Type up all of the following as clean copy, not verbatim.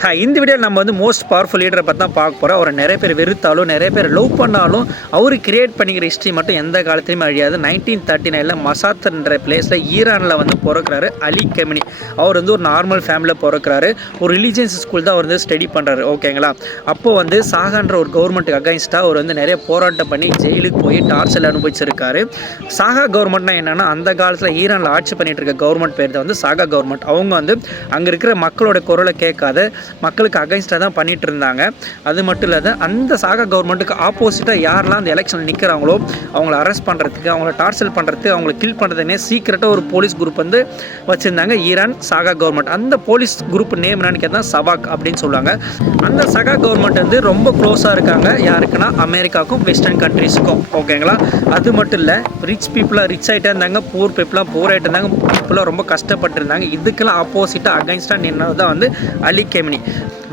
இந்த வீடியோ நம்ம வந்து மோஸ்ட் பவர்ஃபுல் லீடரை பற்றி தான் பார்க்க போகிறோம். அவரை நிறைய பேர் வெறுத்தாலும் நிறைய பேர் லவ் பண்ணாலும் அவர் கிரியேட் பண்ணிக்கிற ஹிஸ்ட்ரி மட்டும் எந்த காலத்துலையுமே அழியாது. 1939 மசாத்ன்ற பிளேஸில் ஈரானில் வந்து பிறக்கிறாரு அலி கெமினி. அவர் வந்து ஒரு நார்மல் ஃபேமிலியில் பிறக்கிறாரு. ஒரு ரிலீஜியஸ் ஸ்கூல் தான் அவர் வந்து ஸ்டடி பண்ணுறாரு. ஓகேங்களா? அப்போது வந்து சாகான்ற ஒரு கவர்மெண்ட்டுக்கு அகைன்ஸ்டாக அவர் வந்து நிறைய போராட்டம் பண்ணி ஜெயிலுக்கு போய் டார்ச்சல் அனுபவிச்சிருக்காரு. சாகா கவர்மெண்ட்னா என்னென்னா, அந்த காலத்தில் ஈரானில் ஆட்சி பண்ணிட்டு இருக்க கவர்மெண்ட் பேர் தான் வந்து சாகா கவர்மெண்ட். அவங்க வந்து அங்கே இருக்கிற மக்களோட குரலை கேட்காத மக்களுக்கு அகைன்ஸ்டாக தான் பண்ணிட்டு இருந்தாங்க. அது மட்டும் இல்லாத அந்த சாகா கவர்மெண்ட்டுக்கு ஆப்போசிட்டாக யாரெல்லாம் அந்த எலெக்ஷனில் நிற்கிறாங்களோ அவங்கள அரெஸ்ட் பண்ணுறதுக்கு, அவங்கள டார்ச்சல் பண்ணுறதுக்கு, அவங்கள கில் பண்ணுறதுனே சீக்கிரட்டாக ஒரு போலீஸ் குரூப் வந்து வச்சுருந்தாங்க ஈரான் சாகா கவர்மெண்ட். அந்த போலீஸ் குரூப் நேம் என்னன்னு கேட்டால் சபாக் அப்படின்னு சொல்லுவாங்க. அந்த சாகா கவர்மெண்ட் வந்து ரொம்ப க்ளோஸாக இருக்காங்க யாருக்குன்னா அமெரிக்காவுக்கும் வெஸ்டர்ன் கண்ட்ரீஸுக்கும். ஓகேங்களா? அது மட்டும் இல்லை, ரிச் பீப்புளாக ரிச் ஆகிட்டே இருந்தாங்க, பூர் பீப்புளாக பூர் ஆகிட்டு இருந்தாங்க, பீப்புளாக ரொம்ப கஷ்டப்பட்டு இருந்தாங்க. இதுக்கெல்லாம் ஆப்போசிட்டாக அகைன்ஸ்டாக நின்னது தான் வந்து அலி கெமினி.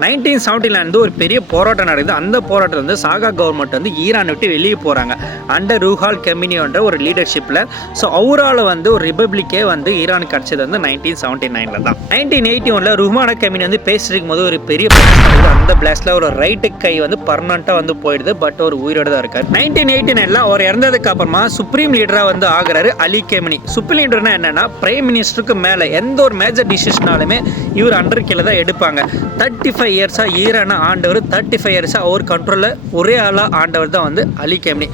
1970 வந்து ஒரு பெரிய போராட்டம் நடக்குது. அந்த போராட்டம் வந்து சாகா கவர்மெண்ட் வந்து ஈரான் விட்டு வெளியே போகிறாங்க அண்டர் ரூஹால் கெமினியோன்ற ஒரு லீடர்ஷிப்பில். ஸோ அவரால் வந்து ஒரு ரிபப்ளிக்கே வந்து ஈரானுக்கு கிடச்சது வந்து 1979 தான். 1981 ருஹ்மானா கெமினி வந்து பேசிருக்கும் போது ஒரு பெரிய பிளாஸ்ட் நடக்குது. அந்த பிளாஸ்ட்டில் ஒரு ரைட்டு கை வந்து பர்மனெண்ட்டாக வந்து போயிடுது. பட் ஒரு உயிரோடு தான் இருக்கார். 1989 அவர் இறந்ததுக்கு அப்புறமா சுப்ரீம் லீடராக வந்து ஆகிறாரு அலி கெமினி. சுப்ரீம் லீடர்னா என்னன்னா, பிரைம் மினிஸ்டருக்கு மேலே எந்த ஒரு மேஜர் டிசிஷனாலுமே இவர் அண்டர் கீழே தான் எடுப்பாங்க. 35 இயர்ஸாக ஈரானை ஆண்டவர், 35 இயர்ஸாக அவர் கண்ட்ரோலில் ஒரே ஆளாக ஆண்டவர் தான் வந்து அலி கெமினி.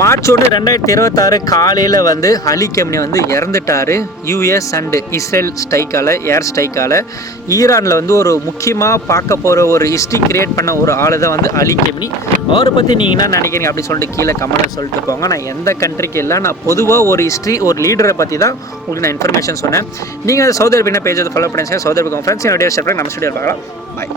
மார்ச் 1, 2026 காலையில் வந்து அலி கெமினி வந்து இறந்துட்டார். யூஎஸ் அண்டு இஸ்ரேல் ஸ்ட்ரைக்கால், ஏர் ஸ்ட்ரைக்கால் ஈரானில் வந்து ஒரு முக்கியமாக பார்க்க போகிற ஒரு ஹிஸ்ட்ரி கிரியேட் பண்ண ஒரு ஆள் தான் வந்து அலி கெமினி. அவரை பற்றி நீங்கள் என்ன நினைக்கிறீங்க அப்படின்னு சொல்லிட்டு கீழே கமெண்ட்டில் சொல்லிட்டு போங்க. நான் எந்த கண்ட்ரிக்கு இல்லை, நான் பொதுவாக ஒரு ஹிஸ்ட்ரி, ஒரு லீடரை பற்றி தான் உங்களுக்கு நான் இன்ஃபர்மேஷன் சொன்னேன். நீங்கள் சவுதி அரேபியா பேஜ் வந்து ஃபாலோ பண்ணிங்க. சவுதி அரேபியா ஃப்ரெண்ட்ஸ் என்னுடைய ஷேர் பண்ணி நம்ம ஸ்டுடியோ பார்க்கலாம். பாய்.